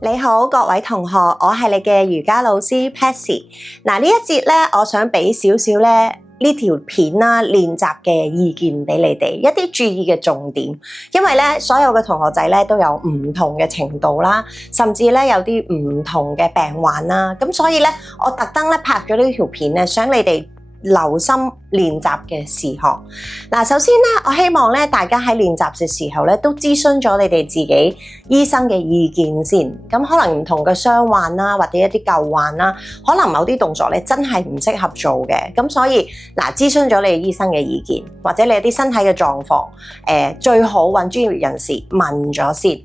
你好，各位同學，我係你嘅瑜伽老師 Patsy。嗱，呢一節咧，我想俾少少咧呢條片啦練習嘅意見俾你哋，一啲注意嘅重點。因為咧，所有嘅同學仔咧都有唔同嘅程度啦，甚至咧有啲唔同嘅病患啦。咁所以咧，我特登咧拍咗呢條片咧，想你哋留心練習嘅事項。嗱，首先咧，我希望咧大家喺練習嘅時候咧，都諮詢咗你哋自己醫生嘅意見先。咁可能唔同嘅傷患啦，或者一啲舊患啦，可能某啲動作咧真係唔適合做嘅。咁所以嗱，諮詢咗你哋醫生嘅意見，或者你有啲身體嘅狀況，最好揾專業人士問咗先。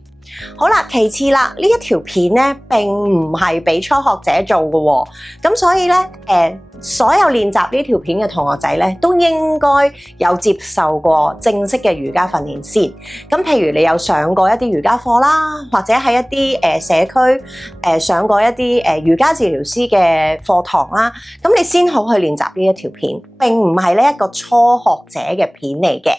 好啦，其次啦，呢一條片咧並唔係俾初學者做嘅喎，咁所以咧所有練習呢條片嘅同學仔咧，都應該有接受過正式嘅瑜伽訓練先。咁譬如你有上過一啲瑜伽課啦，或者喺一啲社區上過一啲瑜伽治療師嘅課堂啦，咁你先好去練習呢一條片，並唔係呢一個初學者嘅片嚟嘅。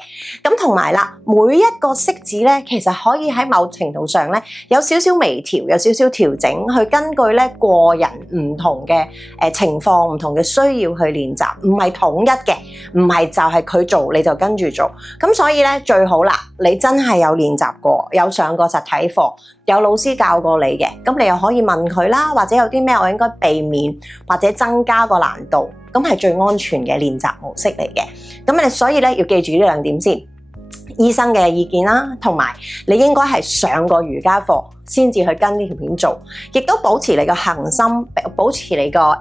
咁同埋啦，每一個式子咧，其實可以喺某程度上咧有少少微調，有少少調整，去根據咧個人唔同嘅情況、唔同嘅需要去練習，唔係統一嘅，唔係就係佢做你就跟住做。咁所以咧最好啦，你真係有練習過，有上過實體課，有老師教過你嘅，咁你又可以問佢啦，或者有啲咩我應該避免或者增加個難度，咁係最安全嘅練習模式嚟嘅。咁你所以咧要記住呢兩點先。醫生嘅意見啦，同埋你應該係上過瑜伽課先至去跟呢條片做，亦都保持你個恆心，保持你個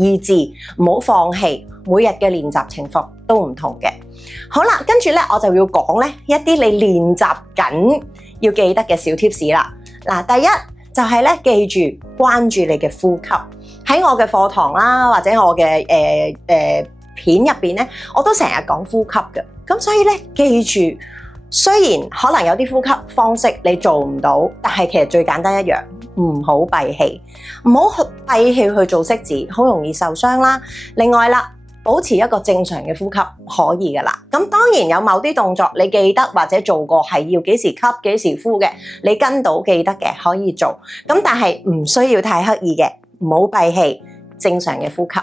意志，唔好放棄。每日嘅練習情況都唔同嘅。好啦，跟住咧我就要講咧一啲你練習緊要記得嘅小貼士啦。嗱，第一就係咧記住關注你嘅呼吸。喺我嘅課堂啦，或者我嘅片入邊咧，我都成日講呼吸嘅。咁所以咧，記住，雖然可能有啲呼吸方式你做唔到，但係其實最簡單一樣，唔好閉氣，唔好閉氣去做式子，好容易受傷啦。另外啦，保持一個正常嘅呼吸可以噶啦。咁當然有某啲動作你記得或者做過係要幾時吸幾時呼嘅，你跟到記得嘅可以做。咁但係唔需要太刻意嘅，唔好閉氣，正常嘅呼吸。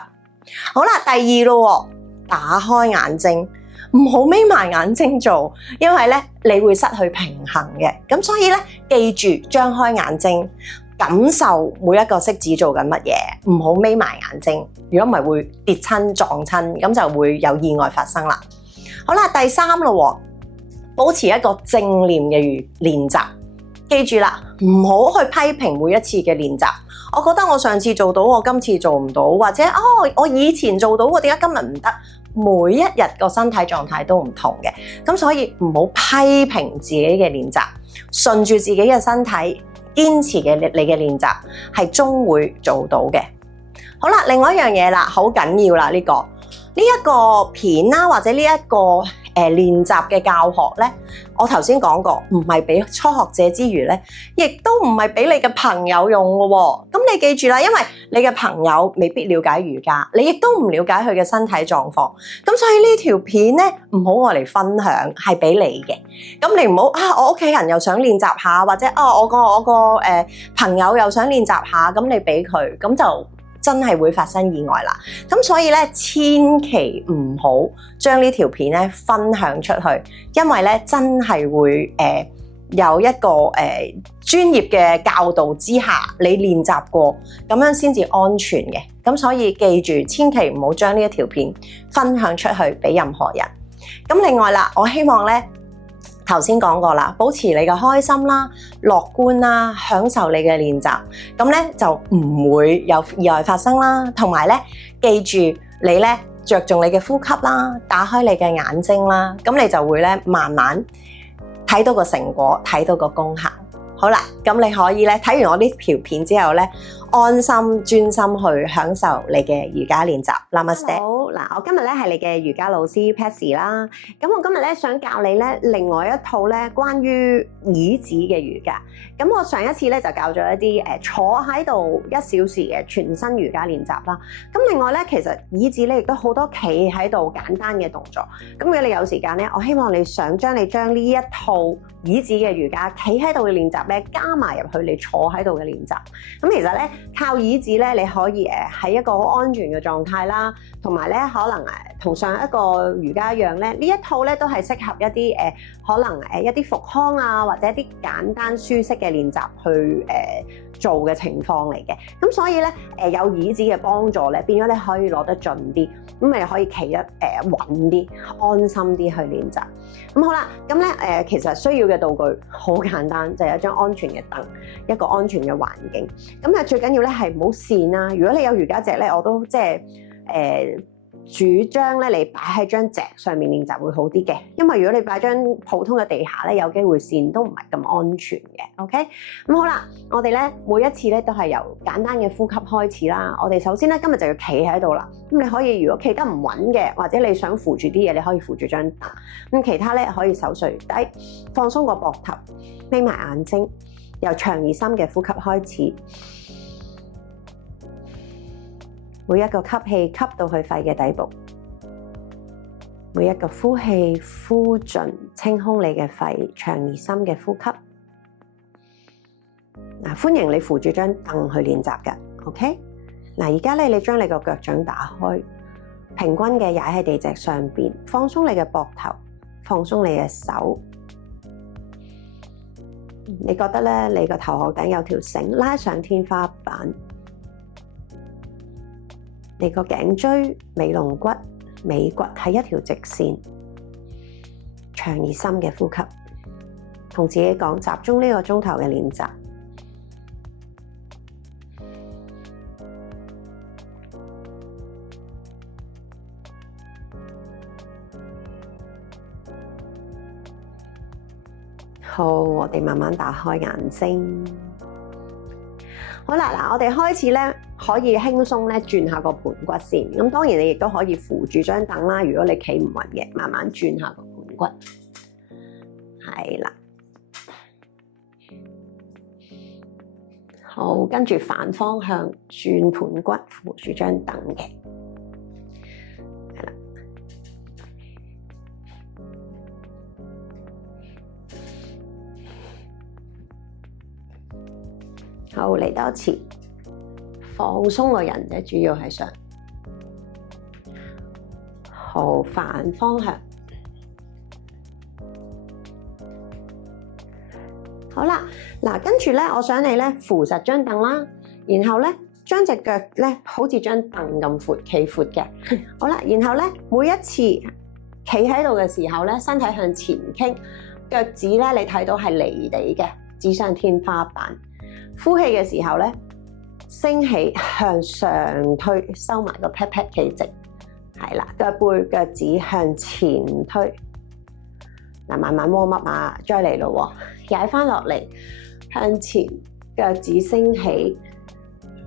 好啦，第二咯，打開眼睛。唔好眯埋眼睛做，因為咧你會失去平衡嘅。咁所以咧，記住張開眼睛，感受每一個式子做緊乜嘢，唔好眯埋眼睛。如果唔係會跌親撞親，咁就會有意外發生啦。好啦，第三咯，保持一個正念嘅練習。記住啦，唔好去批評每一次嘅練習。我覺得我上次做到，我今次做唔到，或者我以前做到，點解今日唔得？每一日個身體狀態都唔同嘅，咁所以唔好批評自己嘅練習，順住自己嘅身體，堅持嘅你嘅練習係終會做到嘅。好啦，另外一樣嘢啦，好緊要啦，呢一個片啦，或者呢一個練習嘅教學咧，我頭先講過，唔係俾初學者之餘咧，亦都唔係俾你嘅朋友用嘅喎。咁你記住啦，因為你嘅朋友未必了解瑜伽，你亦都唔了解佢嘅身體狀況。咁所以呢條片咧，唔好我嚟分享，係俾你嘅。咁你唔好我屋企人又想練習下，或者我個朋友又想練習下，咁你俾佢，咁就真係會發生意外啦。咁所以咧，千祈唔好將呢條片咧分享出去，因為咧真係會有一個專業嘅教導之下，你練習過，咁樣先至安全嘅。咁所以記住，千祈唔好將呢一條片分享出去俾任何人。咁另外啦，我希望咧頭先講過啦，保持你嘅開心啦、樂觀啦，享受你嘅練習，咁咧就唔會有意外發生啦。同埋咧，記住你咧着重你嘅呼吸啦，打開你嘅眼睛啦，咁你就會咧慢慢睇到個成果，睇到個功效。好啦，咁你可以咧睇完我呢條片之後咧，安心專心去享受你嘅瑜伽練習。Namaste。好，嗱，我今日咧係你嘅瑜伽老師 Patsy 啦。咁我今日咧想教你咧另外一套咧關於椅子嘅瑜伽。咁我上一次咧就教咗一啲坐喺度1小時嘅全身瑜伽練習啦。咁另外咧，其實椅子咧亦都好多企喺度簡單嘅動作。咁如果你有時間咧，我希望你想將呢一套椅子嘅瑜伽企喺度嘅練習咧加埋入去你坐喺度嘅練習。咁其實咧靠椅子咧你可以喺一個好安全嘅狀態啦，同埋咧可能同上一個瑜伽一樣咧，呢一套咧都係適合一啲可能一啲復康啊，或者一啲簡單舒適嘅練習去做嘅情況嚟嘅。咁所以咧有椅子嘅幫助咧，變咗你可以攞得盡啲，咁你可以企得穩啲、安心啲去練習。咁好啦，咁咧其實需要嘅道具好簡單，就係一張安全嘅凳，一個安全嘅環境。咁最緊要咧係唔好跣啦。如果你有瑜伽席咧，我都即係主張咧你擺喺張席上面練習會好啲嘅，因為如果你擺張普通嘅地下咧，有機會跣都唔係咁安全嘅。OK， 咁好啦，我哋咧每一次咧都係由簡單嘅呼吸開始啦。我哋首先咧今日就要企喺度啦。咁你可以如果企得唔穩嘅，或者你想扶住啲嘢，你可以扶住張凳。咁其他咧可以手垂低，放鬆個膊頭，眯埋眼睛，由長而深嘅呼吸開始。每一個吸氣吸到去肺嘅底部，每一個呼氣呼盡清空你嘅肺，長而深嘅呼吸。歡迎你扶住張凳去練習㗎 ，OK？ 而家咧你將你個腳掌打開，平均嘅踩喺地蓆上邊，放鬆你嘅膊頭，放鬆你嘅手。你覺得咧你個頭殼頂有條繩拉上天花板。你個頸椎、尾龍骨、尾骨係一條直線，長而深嘅呼吸，同自己講集中呢個鐘頭嘅練習。好，我哋慢慢打開眼睛。好啦，嗱，我哋開始咧，可以輕鬆咧轉下個盤骨先。咁當然你亦都可以扶住張凳啦。如果你企唔穩嘅，慢慢轉下個盤骨。係啦，好，跟住反方向轉盤骨，扶住張凳嘅。係啦，好，嚟多次，放鬆個人啫，主要係想好反方向。好啦，嗱，跟住咧，我想你咧扶實張凳啦，然後咧將隻腳咧好似張凳咁闊，企闊嘅。好啦，然後咧每一次企喺度嘅時候咧，身體向前傾，腳趾咧你睇到係離地嘅，指向天花板。呼氣嘅時候咧，升起向上推，收埋個 pat pat 企直，係啦，腳背腳趾向前推。嗱，慢慢 warm up啊，再嚟咯，踩翻落嚟，向前，腳趾升起，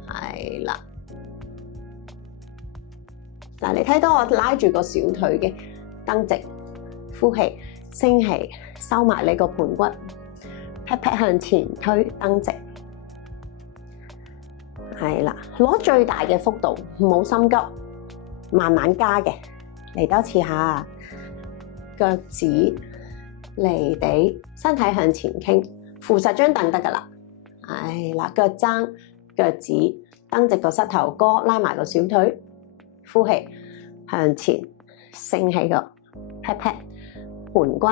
係啦。嗱，你睇到我拉住個小腿嘅，蹬直，呼氣，升起，收埋你個盤骨 pat pat 向前推，蹬直。係啦，攞最大嘅幅度，唔好心急，慢慢加嘅。嚟多次下，腳趾離地，身體向前傾，扶實張凳得㗎啦。係啦，腳踭、腳趾，蹬直個膝頭哥，拉埋個小腿，呼氣向前，升起個 pat pat 盤骨，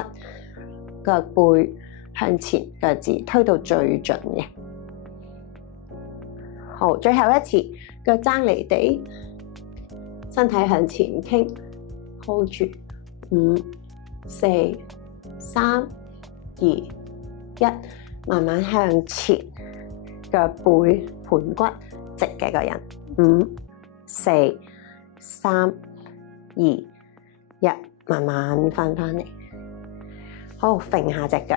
腳背向前，腳趾推到最盡嘅。好，最後一次，腳踭離地，身體向前傾 ，hold 住，5、4、3、2、1，慢慢向前，腳背盤骨直嘅個人，5、4、3、2、1，慢慢翻返嚟，好，揈下隻腳。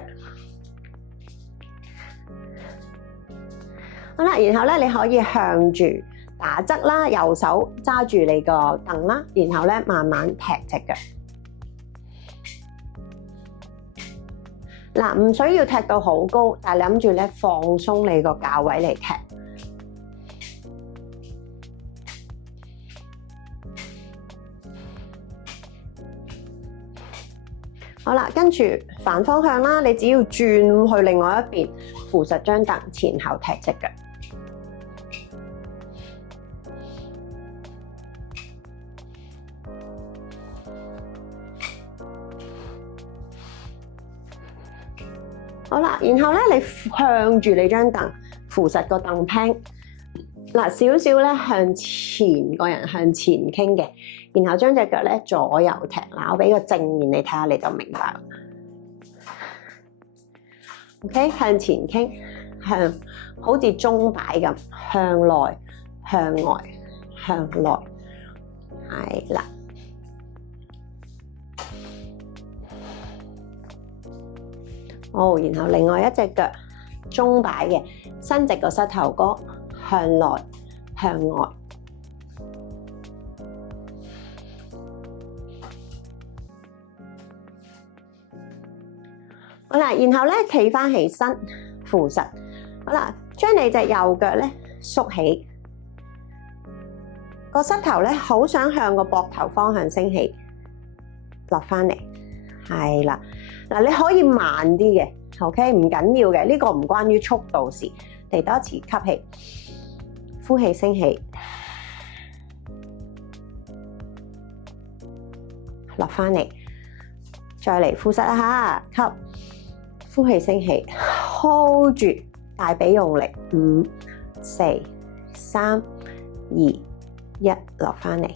好啦，然後咧你可以向住打側啦，右手揸住你個凳啦，然後咧慢慢踢隻腳。嗱，唔需要踢到好高，但係諗住咧放鬆你個腳位嚟踢。好啦，跟住反方向啦，你只要轉去另外一邊，扶實張凳，前後踢隻腳。好啦，然後咧你向住你張凳，扶實個凳平。嗱，少少咧向前，個人向前傾嘅，然後將隻腳咧左右踢。嗱，我俾個正面你睇下，你就明白啦。OK， 向前傾，向好似鐘擺咁，向內、向外、向內，係啦。好，然後另外一隻腳鐘擺嘅，伸直個膝頭哥，向內向外。好啦，然後咧企翻起身，扶實。好啦，將你隻右腳咧縮起，個膝頭咧好想向個膊頭方向升起，落翻嚟，係啦。嗱，你可以慢啲嘅 ，OK， 唔緊要嘅，呢個唔關於速度事。嚟多次吸氣，呼氣升起，落翻嚟，再嚟扶實一下，吸，呼氣升起 ，hold 住，大髀用力，5、4、3、2、1，落翻嚟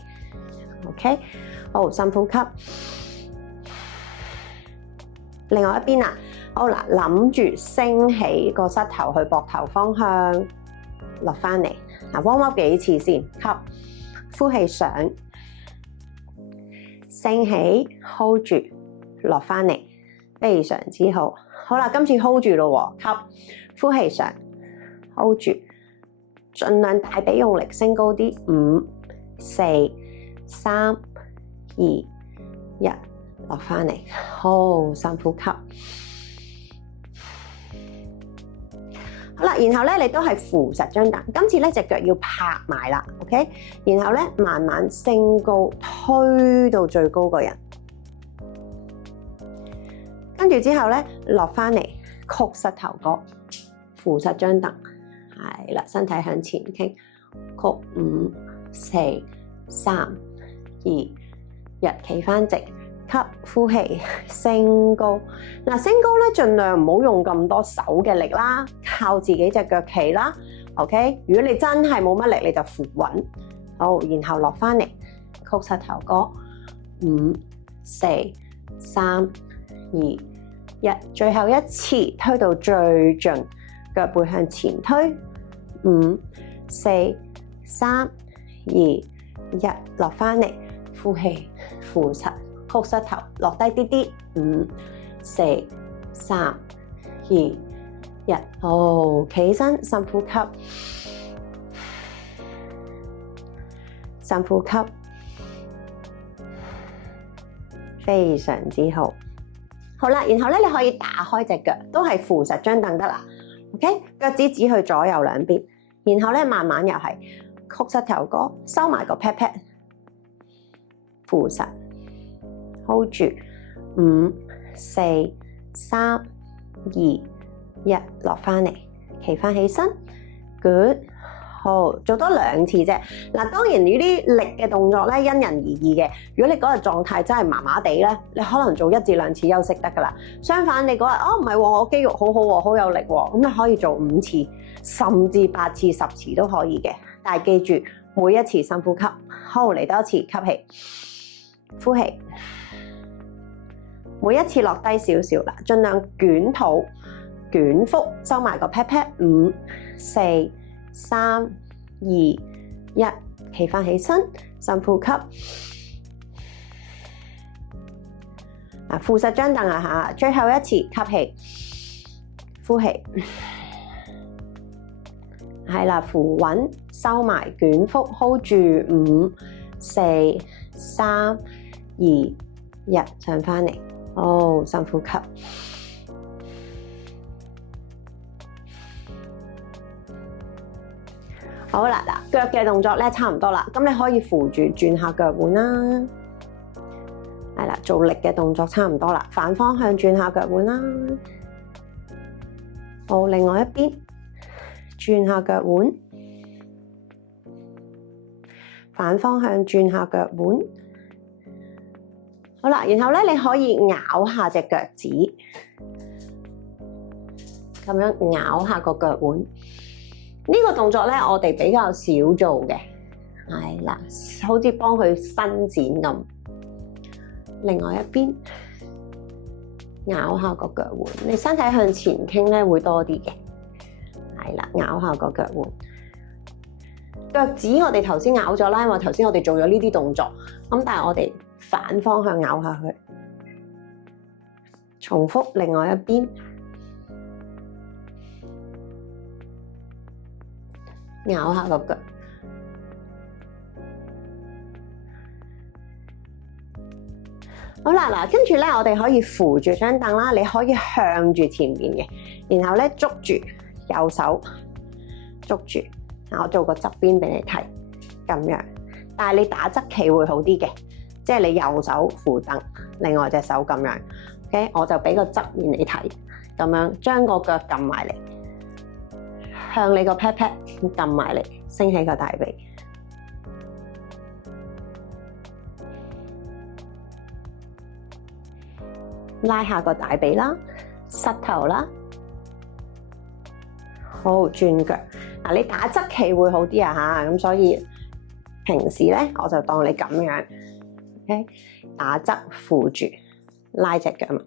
，OK， 好，深呼吸。另外一邊啊，好啦，諗住升起個膝頭去膊頭方向，落翻嚟。嗱，warm up幾次先，吸，呼氣上，升起 ，hold 住，落翻嚟，非常之好。好啦，今次 hold 住咯，吸，呼氣上 ，hold 住，盡量大髀用力升高啲，5、4、3、2、1。落翻嚟，好，深呼吸。好啦，然後咧你都係扶實張凳，今次咧隻腳要拍埋啦 ，OK？ 然後咧慢慢升高，推到最高個人，跟住之後咧落翻嚟，曲膝頭哥，扶實張凳，係啦，身體向前傾，曲5、4、3、2、1，企翻直。吸，呼氣，升高。嗱，升高咧，盡量唔好用咁多手嘅力啦，靠自己隻腳企啦。OK， 如果你真係冇乜力，你就扶穩。好，然後落翻嚟，曲膝頭哥，5、4、3、2、1，最後一次推到最盡，腳背向前推，5、4、3、2、1，落翻嚟，呼氣，扶實。曲膝頭落低啲啲，5、4、3、2、1，好，起身，深呼吸，深呼吸，非常之好。好啦，然後咧你可以打開隻腳，都係扶實張凳得啦。OK， 腳趾指去左右兩邊，然後咧慢慢又係曲膝頭哥，收埋個 pat pat， 扶實。hold 住，5、4、3、2、1，落翻嚟，企翻起身 ，good， 好，做多2次啫。嗱，當然呢啲力嘅動作咧，因人而異嘅。如果你嗰日狀態真係麻麻地咧，你可能做1至2次休息得噶啦。相反，你嗰日唔係喎，我肌肉好好喎，好有力喎，咁你可以做5次，甚至8次、10次都可以嘅。但係記住，每一次深呼吸，好，嚟多一次，吸氣，呼氣。每一次落低少少啦，盡量捲肚、捲腹，收埋個 pat pat。5、4、3、2、1，企翻起身，深呼吸。扶實張凳啊嚇，最後一次吸氣，呼氣。係啦，扶穩，收埋，捲腹 hold 住，5、4、3、2、1，上返嚟，好，深呼吸。好啦，嗱，腳嘅動作咧差唔多啦，咁你可以扶住轉下腳腕啦，係啦，做力嘅動作差唔多啦，反方向轉下腳腕啦，好，另外一邊轉下腳腕，反方向轉下腳腕，好啦，然後咧你可以咬下隻腳趾，咁樣咬下個腳腕。呢個動作咧，我哋比較少做嘅，係啦，好似幫佢伸展咁。另外一邊咬下個腳腕，你身體向前傾咧會多啲嘅，係啦，咬下個腳腕。腳趾我哋頭先咬咗啦，因為頭先我哋做咗呢啲動作，咁但係我哋反方向咬下佢，重複另外一邊。咬下個腳，好啦，嗱，跟住咧，我哋可以扶住張凳啦，你可以向住前面嘅，然後咧捉住右手，捉住，我做個側邊俾你睇，咁樣，但係你打側企會好啲嘅，即係你右手扶凳，另外隻手咁樣 ，OK， 我就俾個側面你睇，咁樣將個腳撳埋嚟。向你個 pat pat 撳埋嚟，升起個大髀，拉下個大髀啦，膝頭啦，好，轉腳。嗱，你打側企會好啲啊吓，咁所以平時咧我就當你咁樣 ，OK， 打側扶住，拉隻腳埋，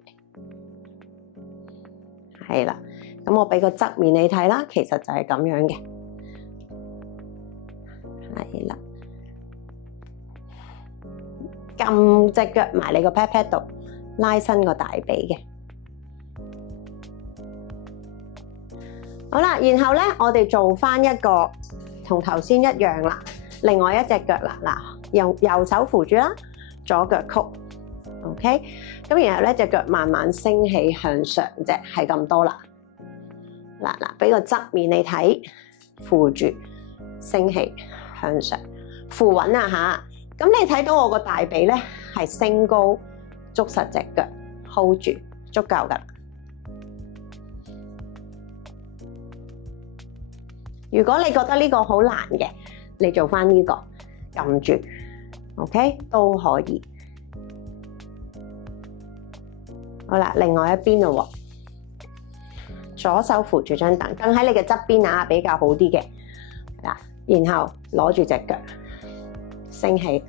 係啦。咁我俾個側面你睇啦，其實就係咁樣嘅，係啦，撳隻腳埋你個 pat pat 度，拉伸個大髀嘅。好啦，然後咧我哋做翻一個同頭先一樣啦，另外一隻腳啦，嗱，用右手扶住啦，左腳曲 ，OK， 咁然後咧隻腳慢慢升起向上啫，係咁多啦。嗱，俾個側面你睇，扶住，升起，向上，扶穩啊吓。咁你睇到我個大髀咧係升高，捉實隻腳 ，hold 住，足夠噶。如果你覺得呢個好難嘅，你做翻呢個，撳住 ，OK 都可以。好啦，另外一邊咯喎。左手扶住張凳，更喺你嘅側邊啊，比較好啲嘅。嗱，然後攞住隻腳，升起，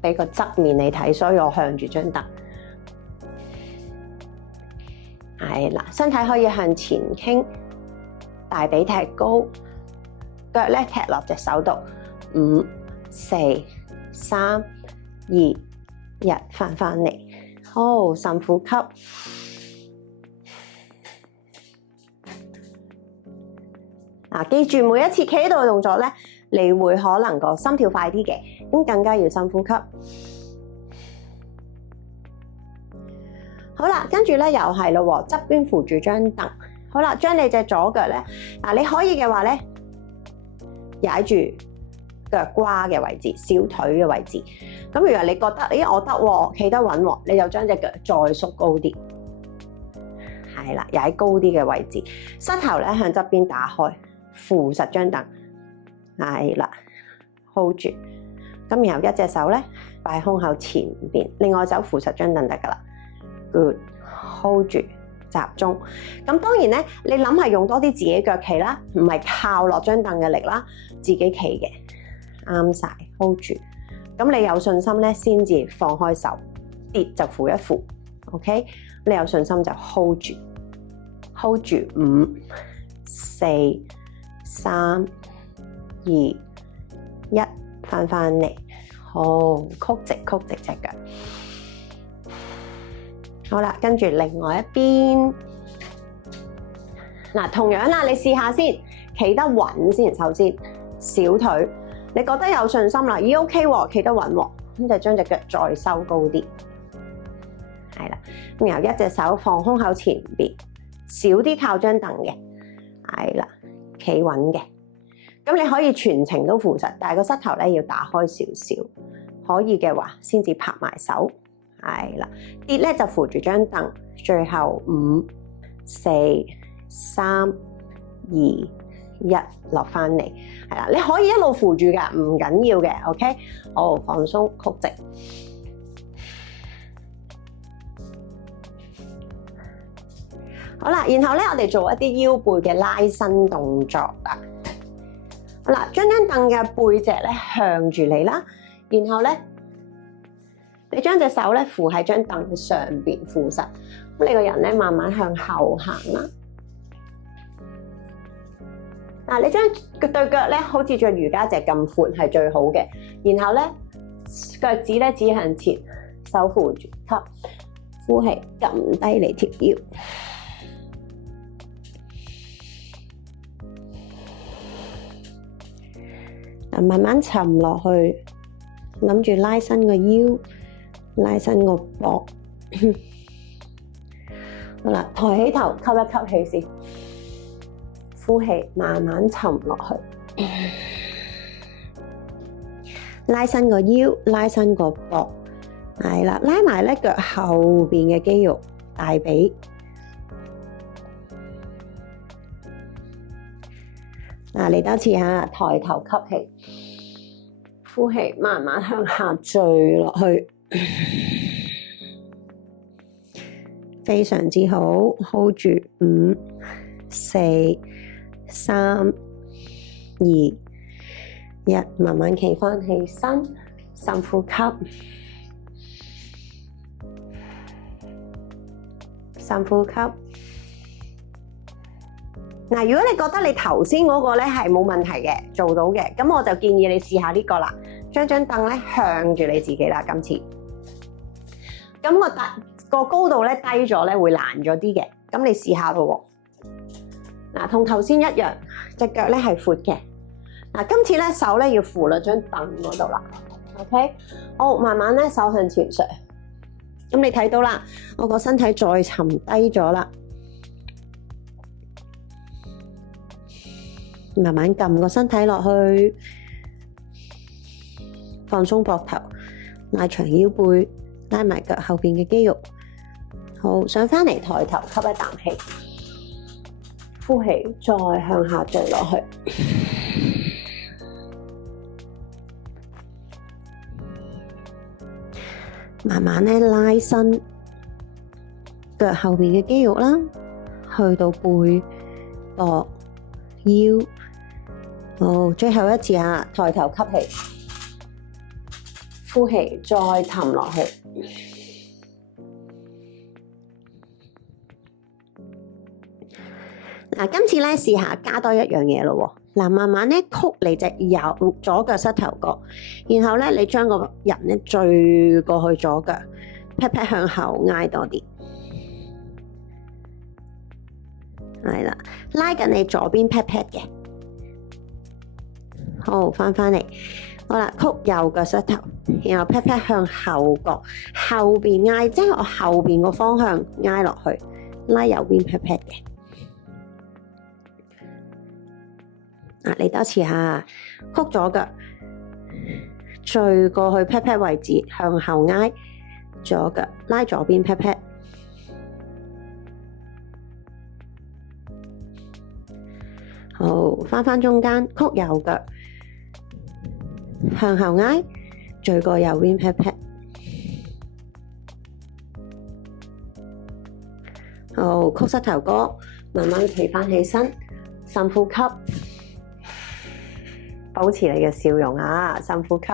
俾個側面你睇，所以我向住張凳。係啦，身體可以向前傾，大髀踢高，腳咧踢落隻手度。5、4、3、2、1，翻嚟，好，深呼吸。記住每一次企喺度嘅動作咧，你會可能個心跳快啲嘅，咁更加要深呼吸。好啦，跟住咧又係咯，側邊扶住張凳。好啦，將你隻左腳咧，你可以嘅話咧，踩住腳瓜嘅位置，小腿嘅位置。咁如果你覺得，咦我得喎，企得穩喎，你就將隻腳再縮高啲。係啦，踩高啲嘅位置，膝頭咧向側邊打開。扶實張凳，係啦 ，hold 住，咁然後一隻手咧擺胸口前邊，另外手扶實張凳得噶啦 ，good，hold 住，集中。咁當然咧，你諗係用多啲自己腳企啦，唔係靠落張凳嘅力啦，自己企嘅，啱晒 ，hold 住。咁你有信心咧，先至放開手，跌就扶一扶 ，OK？ 你有信心就 hold 住 ，hold 住5、4、3、2、1，翻嚟，好，曲直隻腳。好啦，跟住另外一邊，嗱，同樣啦，你試下先，企得穩先，首先小腿，你覺得有信心啦，咦 OK 喎，企得穩喎，咁就將隻腳再收高啲，係啦，咁然後一隻手放胸口前邊，少啲靠張凳嘅，係啦，企穩嘅，咁你可以全程都扶實，但係個膝頭咧要打開少少，可以嘅話先至拍埋手，係啦，跌咧就扶住張凳，最後5、4、3、2、1落翻嚟，係啦，你可以一路扶住噶，唔緊要嘅 ，OK， 好，放鬆，曲直，好啦，然後咧我哋做一啲腰背嘅拉伸動作啦，好啦，將張凳嘅背脊咧向住你啦，然後咧你將隻手咧扶喺張凳上邊扶實，咁你個人咧慢慢向後行啦。嗱，你將對腳咧好似着瑜伽席咁闊係最好嘅，然後咧腳趾咧指向前，手扶住，吸，呼氣，撳低你條腰，嗱，慢慢沉落去，諗住拉伸個腰，拉伸個膊，好啦，抬起頭，吸一吸氣先。呼氣，慢慢沉落去，拉伸個腰，拉伸個膊，係啦，拉埋咧腳後邊嘅肌肉，大髀。嗱，嚟多次吓，抬頭吸氣，呼氣，慢慢向下墜落去，非常之好 ，hold 住5、4、3、2、1，慢慢企返起身，深呼吸，深呼吸。嗱，如果你覺得你頭先嗰個咧係冇問題嘅，做到嘅，咁我就建議你試下呢個啦，將張凳咧向住你自己啦，今次。咁個高度咧低咗咧會難咗啲嘅，咁你試下咯喎。嗱，同頭先一樣，隻腳咧係闊嘅。嗱，今次咧手咧要扶落張凳嗰度啦。OK， 好，慢慢咧手向前上。咁你睇到啦，我個身體再沉低咗啦。慢慢撳個身體落去，放鬆膊頭，拉長腰背，拉埋腳後邊嘅肌肉。好，上返嚟抬頭吸一啖氣。呼氣，再向下墜落去，慢慢咧拉伸腳後面嘅肌肉啦，去到背、膊、腰。好，最後一次吓，抬頭吸氣，呼氣，再沉落去。嗱，今次咧試下加多一樣嘢咯喎，嗱，慢慢咧曲你隻左腳膝頭哥，然後咧你將個人咧墜過去左腳，pat pat向後挨多啲，係啦，拉緊你左邊 pat pat 嘅，好，翻嚟，好啦，曲右腳膝頭，然後 pat pat 向後角，後邊挨，即係我後邊個方向挨落去，拉右邊 pat pat 嘅。嚟多次下，曲左腳，墜過去 pat pat 位置，向後挨，左腳拉左邊 pat pat，好，返中間，曲右腳，向後挨，墜過右邊 pat pat，好，曲膝頭哥，慢慢企返起身，深呼吸。保持你嘅笑容啊，深呼吸。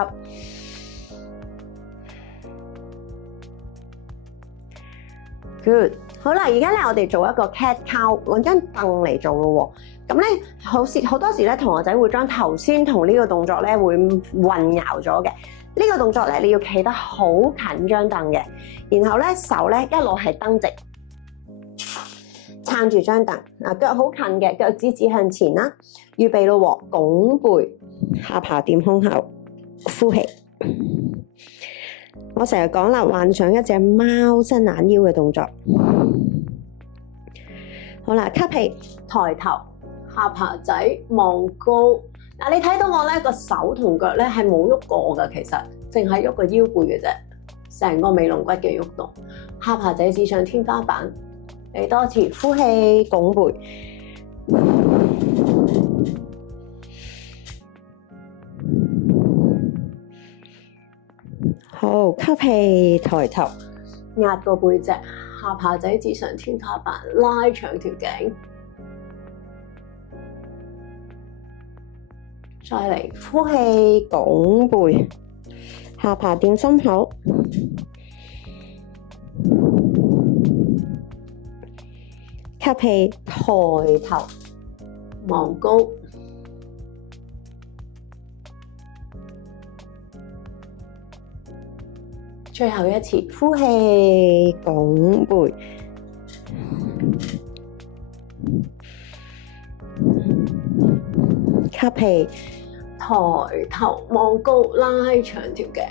Good， 好啦，而家咧我哋做一個 cat cow， 揾張凳嚟做咯喎。咁咧好多時咧同學仔會將頭先同呢個動作咧會混淆咗嘅。呢個動作咧你要企得好近張凳嘅，然後咧手咧一路係蹬直，撐撐住張凳，腳好近嘅，腳趾指向前啦，預備咯喎，拱背，下巴掂胸口，呼氣。我成日講啦，幻想一隻貓伸懶腰嘅動作。好啦，吸氣，抬頭，下巴仔望高。嗱，你睇到我咧個手同腳咧係冇喐過㗎，其實淨係喐個腰背嘅啫，成個尾龍骨嘅喐動。下巴仔指向天花板，嚟多次，呼氣，拱背。好，吸氣，抬頭，壓個背脊，下巴仔指上天花板，拉長條頸。再嚟，呼氣，拱背，下巴掂心口。吸氣，抬頭，望高。最後一次，呼氣，拱背，吸氣，抬頭望高，拉長條頸。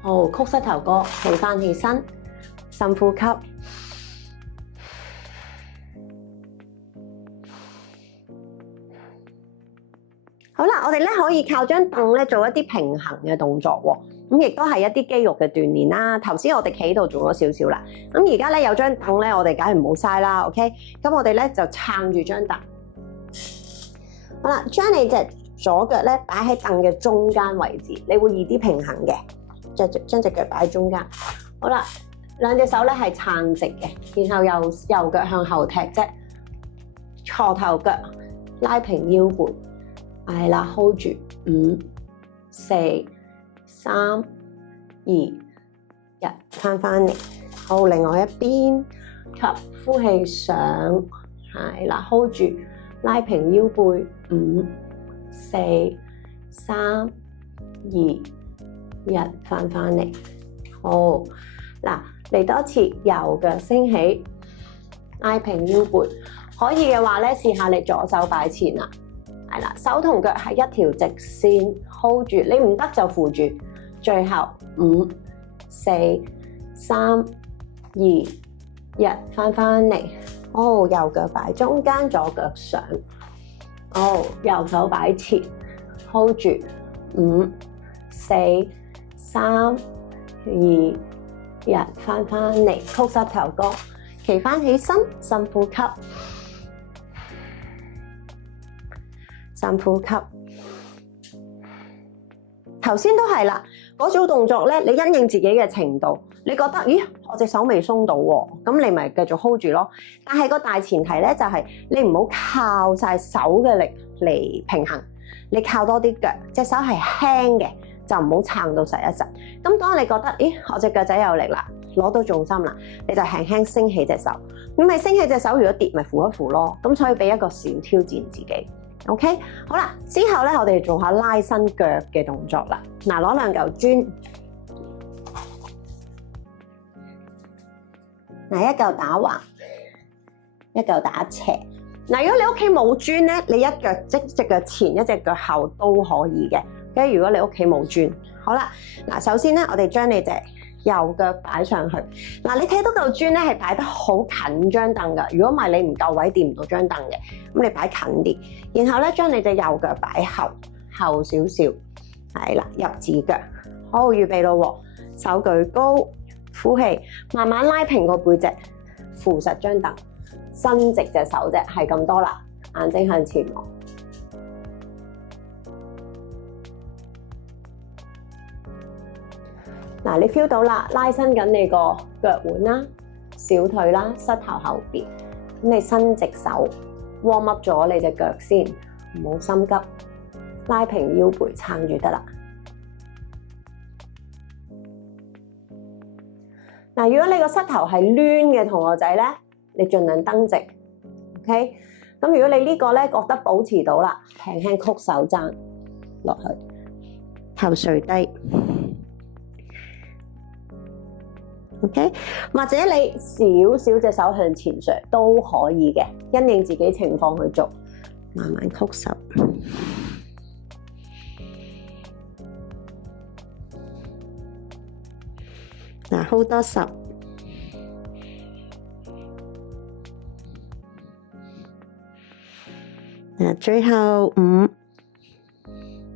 好，曲膝頭哥，企返起身，深呼吸。好啦，我哋可以靠張凳做一啲平衡嘅動作喎，咁亦都係一啲肌肉嘅鍛鍊啦。頭先我哋企度做咗少少啦，咁而家有張凳我哋梗係唔好嘥啦 ，OK？ 咁我哋就撐住張凳。好啦，將你隻左腳擺喺凳嘅中間位置，你會易啲平衡嘅。將隻腳擺喺中間。好啦，兩隻手係撐直嘅，然後右腳向後踢啫，錯頭腳拉平腰背。係啦 ，hold 住，5、4、3、2、1，翻嚟。好，另外一邊，吸，呼氣上，係啦 ，hold 住，拉平腰背，5、4、3、2、1，翻嚟。好，嗱，嚟多次，右腳升起，拉平腰背。可以嘅話試下你左手擺前啦。係啦，手同腳係一條直線 hold 住，你唔得就扶住。最後5、4、3、2、1，翻嚟。右腳擺中間，左腳上。右手擺前 hold 住。5、4、3、2、1，翻嚟，曲膝頭哥，企翻起身，深呼吸。深呼吸，頭先都係啦，嗰組動作你因應自己嘅程度，你覺得咦，我隻手未鬆到喎，咁你咪繼續 hold 住咯。但係個大前提就係你唔好靠晒手嘅力嚟平衡，你靠多啲腳，隻手係輕嘅，就唔好撐到實一實。咁當你覺得咦，我隻腳仔有力啦，攞到重心啦，你就輕輕升起隻手。咁你升起隻手，如果跌咪扶一扶咯。咁所以俾一個小挑戰自己。OK， 好啦，之後我哋做下拉伸腳嘅動作啦。嗱，攞兩嚿磚，一嚿打橫，一嚿打斜。如果你屋企冇磚你一腳即隻腳前，一隻腳後都可以嘅。咁如果你屋企冇磚，好啦，首先我哋將你隻右腳擺上去。你睇到嚿磚係擺得好近張凳㗎，如果唔係你唔夠位掂唔到張凳嘅，咁你擺近啲，然後將你隻右腳擺後少少，係啦，入字腳。好，預備咯，手舉高，呼氣，慢慢拉平個背脊，扶實張凳，伸直隻手啫，係咁多啦，眼睛向前望。你 feel 到啦，拉伸緊你個腳腕啦、小腿啦、膝頭後邊。咁你伸直手 ，warm up 咗你隻腳先，唔好心急，拉平腰背撐住得啦。如果你個膝頭係攣嘅同學仔咧，你盡量蹬直 ，OK。咁如果你呢個覺得保持到啦，輕輕曲手踭落去，頭垂低。OK， 或者你少少隻手向前上都可以嘅，因應自己情況去做，慢慢曲手。嗱，hold多10。嗱，最後5、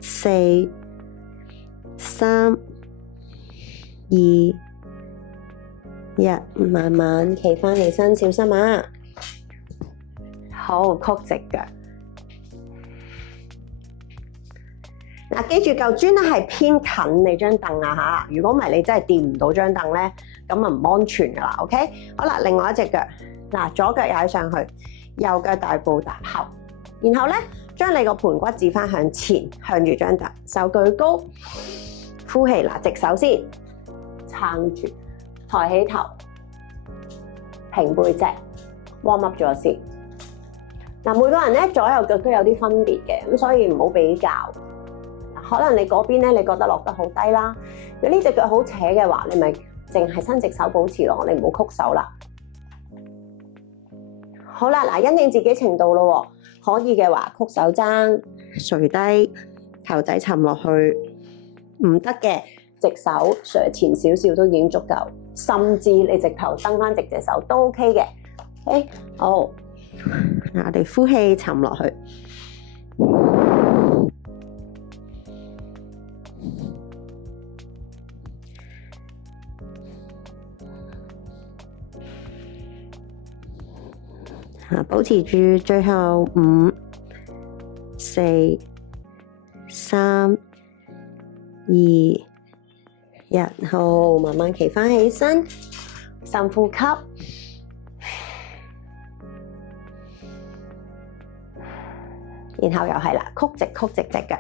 4、3、2、1，慢慢企返起身，小心啊！好，曲直腳。嗱，記住嚿磚咧係偏近你張凳啊嚇，如果唔係你真係掂唔到張凳咧，咁啊唔安全噶啦。OK， 好啦，另外一隻腳，嗱，左腳踩上去，右腳大步踏後，然後咧將你個盤骨指翻向前，向住張凳，手舉高，呼氣，嗱，直手先，撐住，抬起頭，平背脊 warm up 咗先。嗱，每個人咧左右腳都有啲分別嘅，咁所以唔好比較。可能你嗰邊咧，你覺得落得好低啦。如果呢隻腳好扯嘅話，你咪淨係伸直手保持咯，你唔好曲手啦。好啦，嗱，因應自己程度咯，可以嘅話曲手踭，垂低，頭仔沉落去。唔得嘅，直手上前少少都已經足夠，甚至你直頭蹬翻直隻手都 OK 嘅。OK， 好，我哋呼氣沉落去。保持住，最後5、4、3、2、1，好，慢慢企返起身，深呼吸，然後又係啦，曲直隻腳。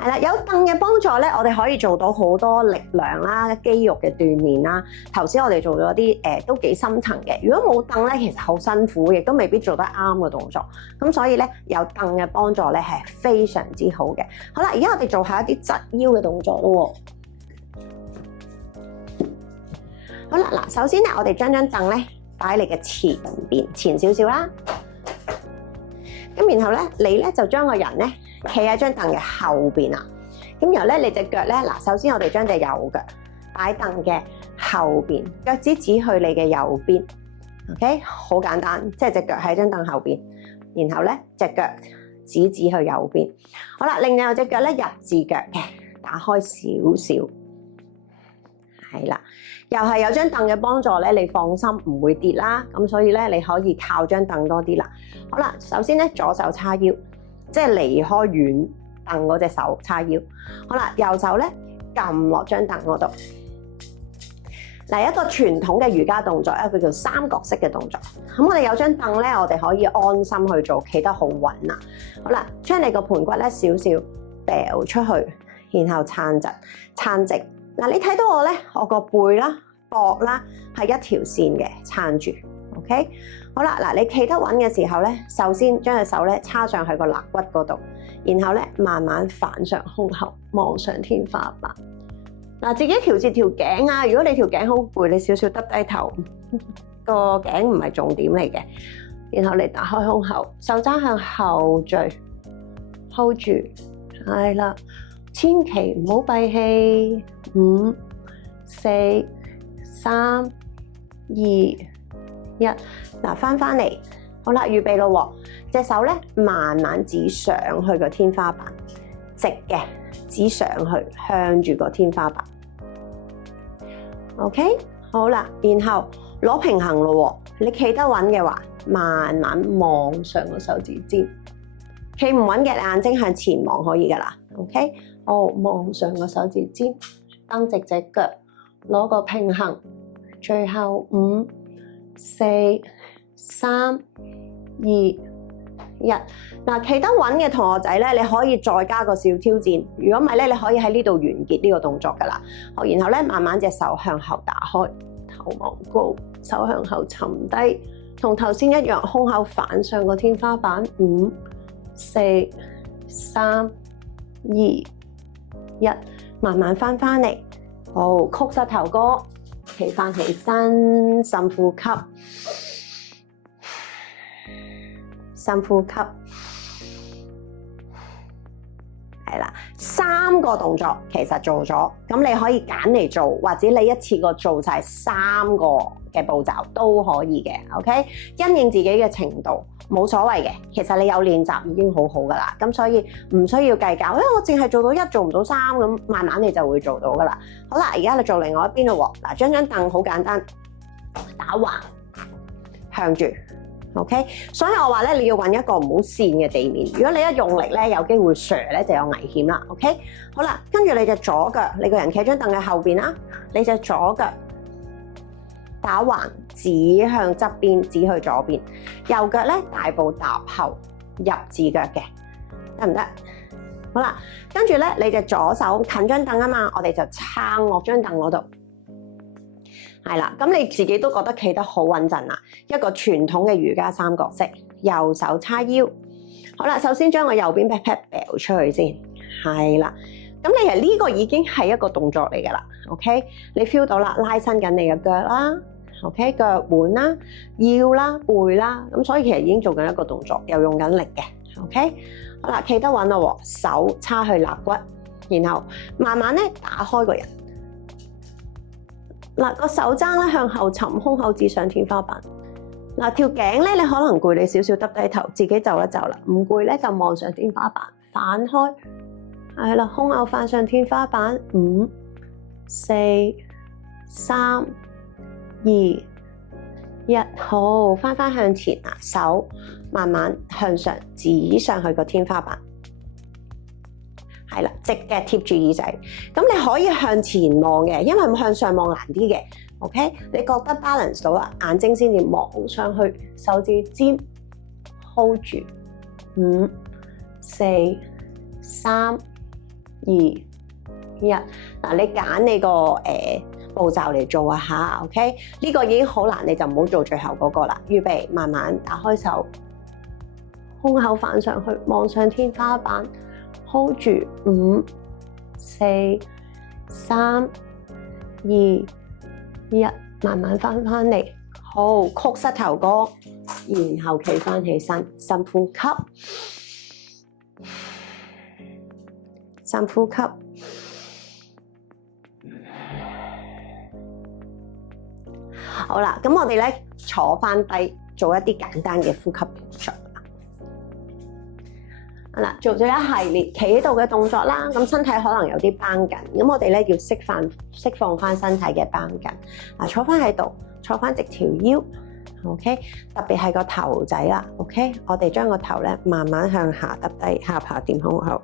係啦，有凳嘅幫助咧，我哋可以做到好多力量啦、肌肉嘅鍛鍊啦。頭先我哋做咗啲都幾深層嘅。如果冇凳咧，其實好辛苦，亦都未必做得啱嘅動作。咁所以咧，有凳嘅幫助咧係非常之好嘅。好啦，而家我哋做下一啲側腰嘅動作咯。好啦，嗱，首先咧，我哋將張凳咧擺喺你嘅前邊，前少少啦。咁然後咧，你咧就將個人咧企喺張凳嘅後邊啊。咁然後咧，你隻腳咧，嗱，首先我哋將隻右腳擺凳嘅後邊，腳趾指去你嘅右邊。OK， 好簡單，即係隻腳喺張凳後邊，然後咧隻腳指去右邊。好啦，另外隻腳咧入字腳嘅，打開少少。係啦，又係有張凳嘅幫助咧，你放心唔會跌啦。咁所以咧，你可以靠張凳多啲啦。好啦，首先咧左手叉腰，即係離開遠凳嗰隻手叉腰。好啦，右手咧撳落張凳嗰度。嗱，一個傳統嘅瑜伽動作，一個叫三角式嘅動作。咁我哋有張凳咧，我哋可以安心去做，企得好穩啦。好啦，將你個盤骨咧少少掉出去，然後撐直，撐直。嗱，你睇到我咧，我個背啦、膊啦係一條線嘅撐住 ，OK？ 好啦，嗱，你企得穩嘅時候咧，首先將隻手咧叉上去個肋骨嗰度，然後咧慢慢反上胸口，望上天花板。嗱，自己調節條頸啊，如果你條頸好攰，你少少耷低頭，個頸唔係重點嚟嘅。然後你打開胸口，手踭向後墜 ，hold 住，係啦。千祈唔好閉氣，5、4、3、2、1，嗱，翻嚟，好啦，預備咯，隻手咧慢慢指上去個天花板，直嘅指上去，向住個天花板。OK， 好啦，然後攞平衡咯，你企得穩嘅話，慢慢望上個手指尖。企唔穩嘅，眼睛向前望可以噶啦。OK， 好，望上個手指尖，蹬直隻腳，攞個平衡。最後5、4、3、2、1。嗱，企得穩嘅同學仔咧，你可以再加個小挑戰。如果唔係咧，你可以喺呢度完結呢個動作噶啦。好，然後咧慢慢隻手向後打開，頭望高，手向後沉低，同頭先一樣，胸口反上個天花板。5、4、3、2、1，慢慢翻嚟。好，曲膝頭哥，企翻起身，深呼吸，深呼吸。係啦，3個動作其實做咗，咁你可以揀嚟做，或者你一次過做晒3個嘅步驟都可以嘅。OK， 因應自己嘅程度冇所謂嘅。其實你有練習已經好好噶啦，咁所以唔需要計較。我淨係做到1，做唔到3，咁慢慢你就會做到噶啦。好啦，而家你做另外一邊咯喎。嗱，將張凳好簡單，打橫向住。OK， 所以我話咧，你要揾一個唔好跣嘅地面。如果你一用力咧，有機會瀡咧就有危險啦。OK， 好啦，跟住你隻左腳，你個人企張凳嘅後邊啦，你隻左腳打橫指向側邊，指去左邊。右腳咧大步踏後入字腳嘅，得唔得？好啦，跟住咧你隻左手近張凳啊嘛，我哋就撐落張凳嗰度。係啦，咁你自己都覺得企得好穩陣啦，一個傳統嘅瑜伽三角式，右手叉腰。好啦，首先將個右邊 pat pat 掉出去先，係啦。咁你其實呢個已經係一個動作嚟噶啦 ，OK？ 你 feel 到啦，拉伸緊你嘅腳啦 ，OK？ 腳腕啦、腰啦、背啦，咁所以其實已經做緊一個動作，又用緊力嘅 ，OK？ 好啦，企得穩啦喎，手叉去肋骨，然後慢慢咧打開個人。嗱，個手踭咧向後沉，胸口指上天花板。嗱，條頸咧你可能攰，你少少耷低頭，自己就一就啦。唔攰咧就望上天花板，反開。係啦，胸口翻上天花板。5、4、3、2、1，好，翻向前啊，手慢慢向上指上去個天花板。係啦，直嘅貼住耳仔，咁你可以向前望嘅，因為向上望難啲嘅。OK， 你覺得 balance 到啦，眼睛先至望上去，手指尖 hold 住。5、4、3、2、1。嗱，你揀你個步驟嚟做啊吓 ，OK？ 呢個已經好難，你就唔好做最後嗰個啦。預備，慢慢打開手，胸口反上去，望上天花板。hold 住，5、4、3、2、1，慢慢翻嚟，好，曲膝頭哥，然後企翻起身，深呼吸，深呼吸，好啦，咁我哋咧坐翻低，做一啲簡單嘅呼吸動作。嗱，做咗一系列企喺度嘅動作啦，咁身體可能有啲繃緊，咁我哋咧要釋放翻身體嘅繃緊。嗱，坐翻喺度，坐翻直條腰 ，OK， 特別係個頭仔啦 ，OK， 我哋將個頭咧慢慢向下揼低，下巴掂胸口，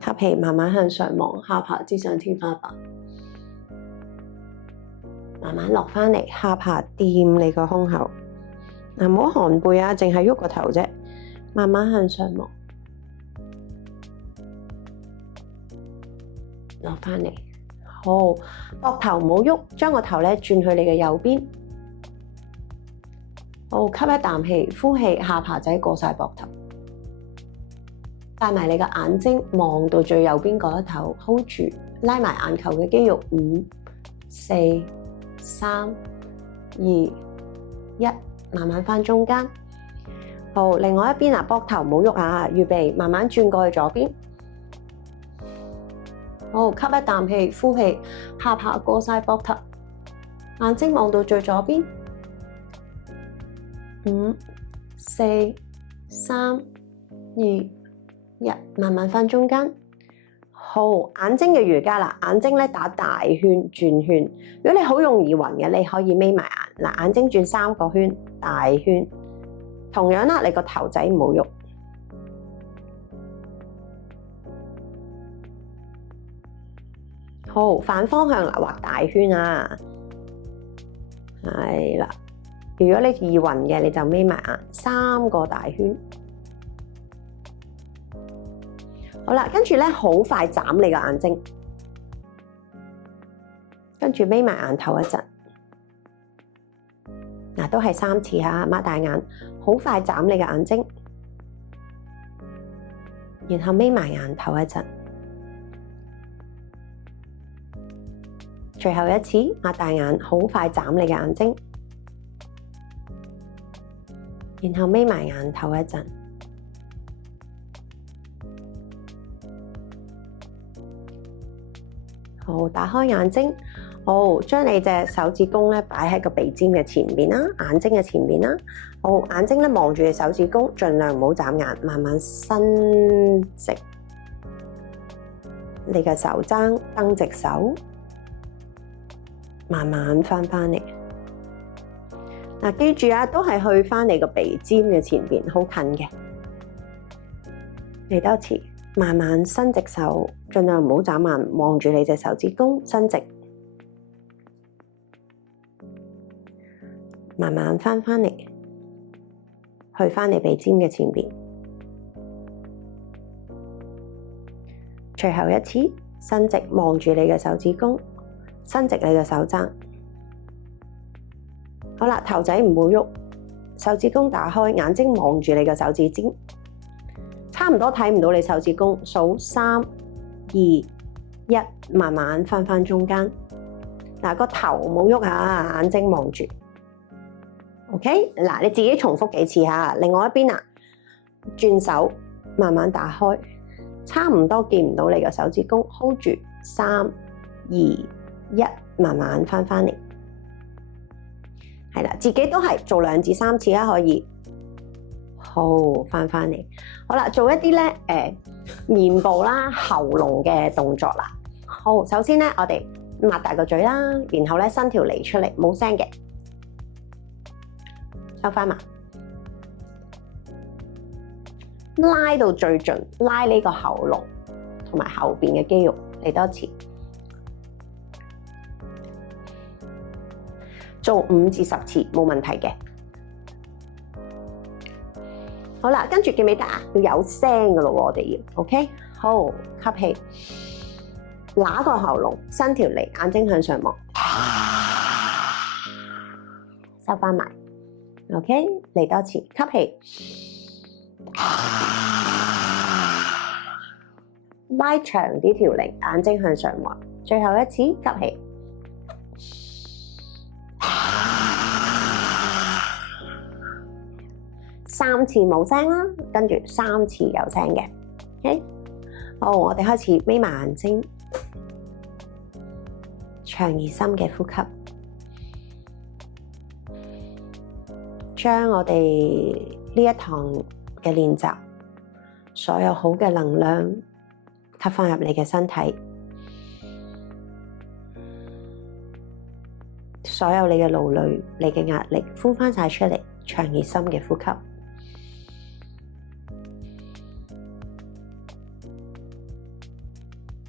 吸氣慢慢向上望，下巴指上天花板，慢慢落翻嚟，下巴掂你個胸口，嗱，唔好寒背啊，淨係喐個頭啫。慢慢向上望，落返嚟，好，膊頭唔好喐，將個頭咧轉去你嘅右邊，好，吸一啖氣，呼氣，下巴仔過晒膊頭，帶埋你嘅眼睛望到最右邊嗰一頭 ，hold 住，拉埋眼球嘅肌肉，5、4、3、2、1，慢慢返中間。好，另外一邊啊，膊頭唔好喐啊，預備慢慢轉過去左邊。好，吸一啖氣，呼氣，下巴過晒膊頭，眼睛望到最左邊。5、4、3、2、1，慢慢翻中間。好，眼睛嘅瑜伽啦，眼睛咧打大圈轉圈。如果你好容易暈嘅，你可以眯埋眼，嗱，眼睛轉3個圈，大圈。同樣啦，你個頭仔唔好喐。好，反方向啦，畫大圈啊。係啦，如果你易暈嘅，你就眯埋眼，3個大圈。好啦，跟住咧好快眨你個眼睛，跟住眯埋眼頭一陣。嗱，都係3次嚇，擘大眼，好快眨你嘅眼睛，然後眯埋眼頭一陣，最後一次，擘大眼，好快眨你嘅眼睛，然後眯埋眼唞一陣。好，打開眼睛。好，將你隻手指公咧擺喺個鼻尖嘅前面啦，眼睛嘅前面啦。好，眼睛咧望住你手指公，盡量唔好眨眼，慢慢伸直你嘅手踭，蹬直手，慢慢翻嚟。嗱，記住啊，都係去翻你個鼻尖嘅前邊，好近嘅。嚟多次，慢慢伸直手，盡量唔好眨眼，望住你隻手指公，伸直。慢慢翻嚟，去翻你鼻尖嘅前邊。最後一次，伸直望住你嘅手指公，伸直你嘅手踭。好啦，頭仔唔好喐，手指公打開，眼睛望住你嘅手指尖，差唔多睇唔到你手指公，數3、2、1，慢慢翻中間。嗱，個頭冇喐下，眼睛望住。OK， 嗱，你自己重複幾次吓。另外一邊啊，轉手慢慢打開，差唔多見唔到你嘅手指公 ，hold 住3、2、1，慢慢翻嚟。係啦，自己都係做2至3次啦，可以。好，翻嚟。好啦，做一啲咧面部啦、喉嚨嘅動作啦。好，首先咧，我哋擘大個嘴啦，然後咧伸條脷出嚟，冇聲嘅。收翻埋，拉到最盡，拉呢個喉嚨同埋後邊嘅肌肉，嚟多次，做5至10次冇問題嘅。好啦，跟住記唔記得啊？要有聲噶咯，我哋要 OK。好，吸氣，揦個喉嚨，伸條脷，眼睛向上望，收翻埋。OK， 嚟多次，吸氣，拉長啲條脷，眼睛向上望。最後一次，吸氣，3次冇聲啦，跟住3次有聲嘅。OK， 好，我哋開始眯埋眼睛，長而深嘅呼吸。將我哋呢一堂嘅練習，所有好嘅能量吸翻入你嘅身體，所有你嘅勞累、你嘅壓力，呼翻晒出嚟，長而深嘅呼吸。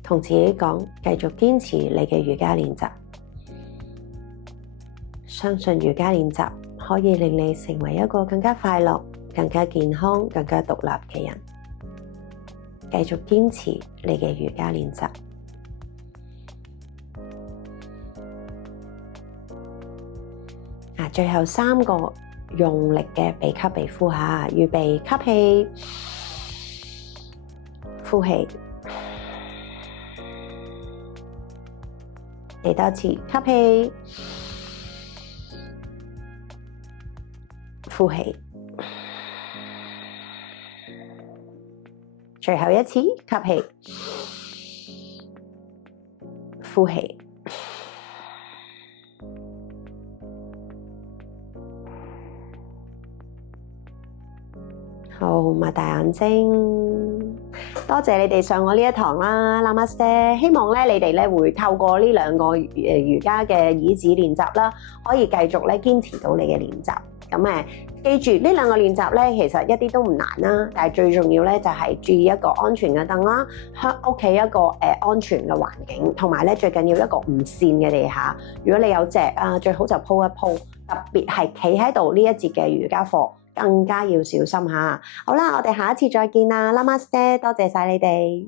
同自己講，繼續堅持你嘅瑜伽練習，相信瑜伽練習可以令你成為一個更加快樂、更加健康、更加獨立嘅人。繼續堅持你嘅瑜伽練習。最後3個用力嘅鼻吸鼻呼下，預備吸氣，呼氣，嚟多次吸氣。呼氣，最後一次吸氣，呼氣。好，擘大眼睛。多謝你哋上我呢一堂啦 ，Namaste。希望咧你哋咧會透過呢2個瑜伽嘅椅子練習啦，可以繼續咧堅持到你嘅練習。咁記住呢2個練習咧，其實一啲都唔難啦，但係最重要咧就係注意一個安全嘅凳啦，屋企一個安全嘅環境，同埋咧最緊要一個唔跣嘅地下。如果你有席啊，最好就鋪一鋪，特別係企喺度呢一節嘅瑜伽課，更加要小心吓。好啦，我哋下一次再見啦，Namaste，多謝晒你哋。